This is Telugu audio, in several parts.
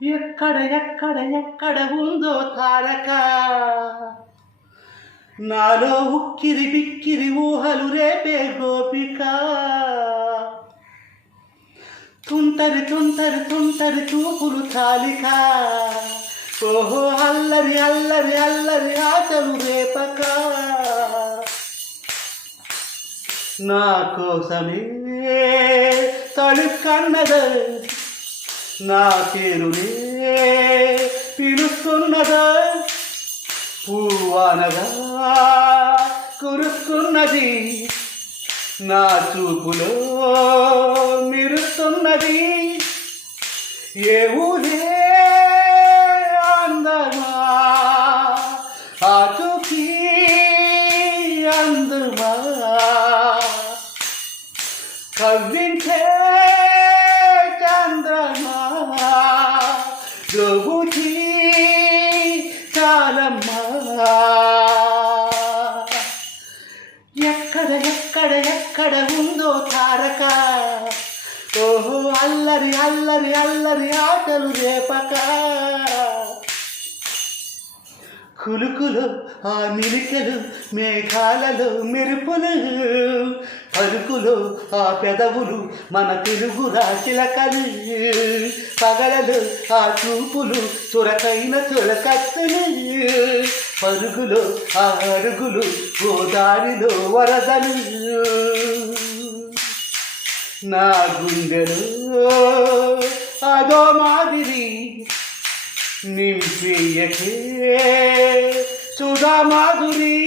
ఎక్కడ ఎక్కడ ఎక్కడ ఉందో తారక, నాలో ఉక్కిరి బిక్కిరి ఊహలు రేపే గోపిక. తుంటరి తుంటరి తుంటరి చూపులు తాలిక, ఓహో అల్లరి అల్లరి అల్లరి ఆటలు రేపక. నా కోసమే తడుకన్నదే, నా పేరునే పిలుస్తున్నదా, పువ్వనగా కురుస్తున్నది, నా చూపులో మెరుస్తున్నది. ఏ ఊరే అందమా ఆచూకీ అందుమా, కవ్వించే చంద్రమా ద్రోబుచి చాలమ్మా. ఎక్కడ ఎక్కడ ఎక్కడ ఉందో తారక, ఓహో అల్లరి అల్లరి అల్లరి ఆటలు రేపక. కులుకులు ఆ నిలికెలు, మేఘాలలో మెరుపులు, పలుకులు ఆ పెదవులు మన తెలుగు రాశిలకలు, పగలలు ఆ చూపులు చురకైన చురకత్తులు, పరుగులు ఆ అరుగులు గోదారిలో వరదలు. నా గుండెలు అదో మాదిరి నింపియకే సుధా మాధురి,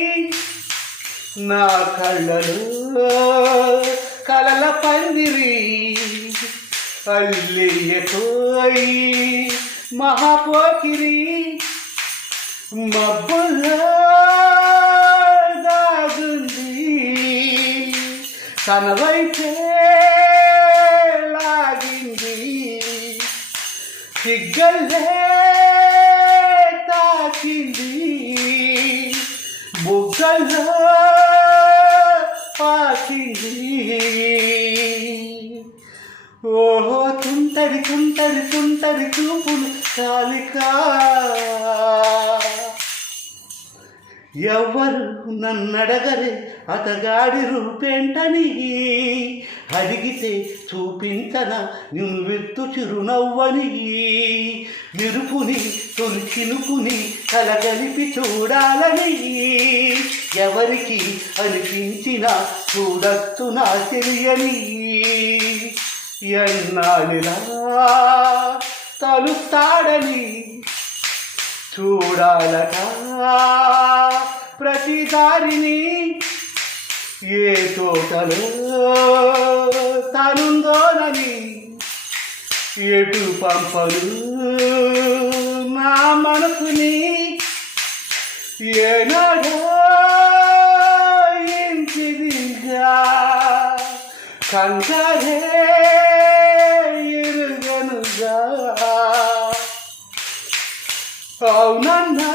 నా కళ్ళలో కలల పందిరి అల్లియకోయి మహాపోకిరి. మబ్బుల్లో దాగుంది తన వైపే లాగింది, సిగ్గల్లే తాకింది, బుగ్గల్లో పాకింది. ఓహో తుంటరి తుంటరి తుంటరి చూపులు చాలిక. ఎవ్వరు నన్నడగరే అతగాడి రూపేంటని, అడిగితే చూపించనా నిన్ను చిరునవ్వని, నిరుపుని తొలి చినుకుని కలగలిపి చూడాలని, ఎవరికి అనిపించినా చూడొచ్చు నా తెలియని. ఎన్నాళ్ళిలా తలుస్తాడని చూడాలట ప్రతి దారిని, ఏ తోటలో తనుందోనని, ఎటు పంపలు నా మనసుని. ఏనాడో ఇంటిదిగా కంకరే ఎరుగనుగా, అవునన్నా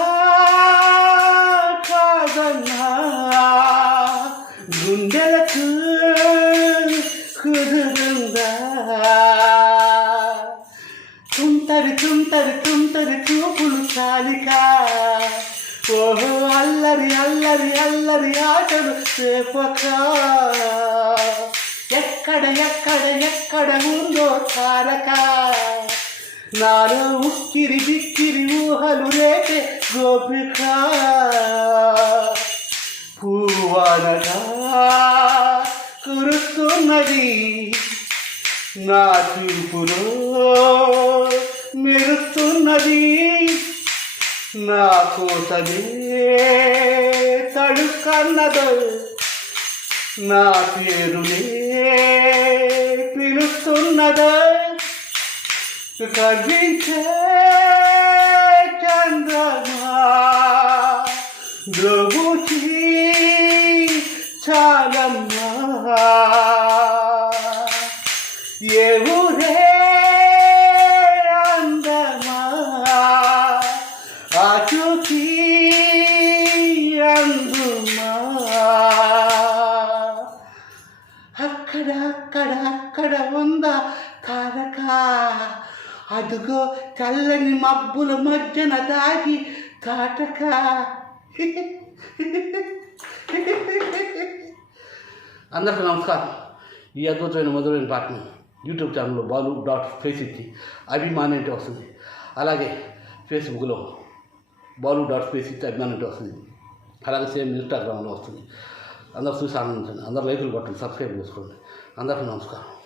కాదన్నా గుండెలకు కుదురుందా. తుంటరి తుంటరి తుంటరి చూపులు చాలిక, ఓహో అల్లరి అల్లరి అల్లరి ఆటలు రేపక. ఎక్కడ ఎక్కడ ఎక్కడ ఉందో తారక, నాలో ఉక్కిరి బిక్కిరి ఊహలు రేపే గోపిక. పువ్వనగా కురుస్తున్నది, నా చూపులో మెరుస్తున్నది, నా కోసమే తడుకన్నదో, నా పేరునే పిలుస్తున్నదో, కవ్వించే చంద్రమా ద్రోబుచి చాలమ్మా. ఏ ఊరే అందమా ఆచూకీ అందుమా. అక్కడ అక్కడ అక్కడ ఉందా తారక, అదు అదుగో చల్లని మబ్బుల మధ్యన దాగి తాటక. అందరికీ నమస్కారం. ఈ అద్భుతమైన మధురైన పాటను యూట్యూబ్ ఛానల్లో balu.space అభిమాని అంటే వస్తుంది. అలాగే ఫేస్బుక్లో balu.space అభిమాని అంటే వస్తుంది. అలాగే సేమ్ ఇన్స్టాగ్రామ్లో వస్తుంది. అందరూ చూసి ఆనందించండి. అందరూ లైకులు కొట్టండి, సబ్స్క్రైబ్ చేసుకోండి. అందరికీ నమస్కారం.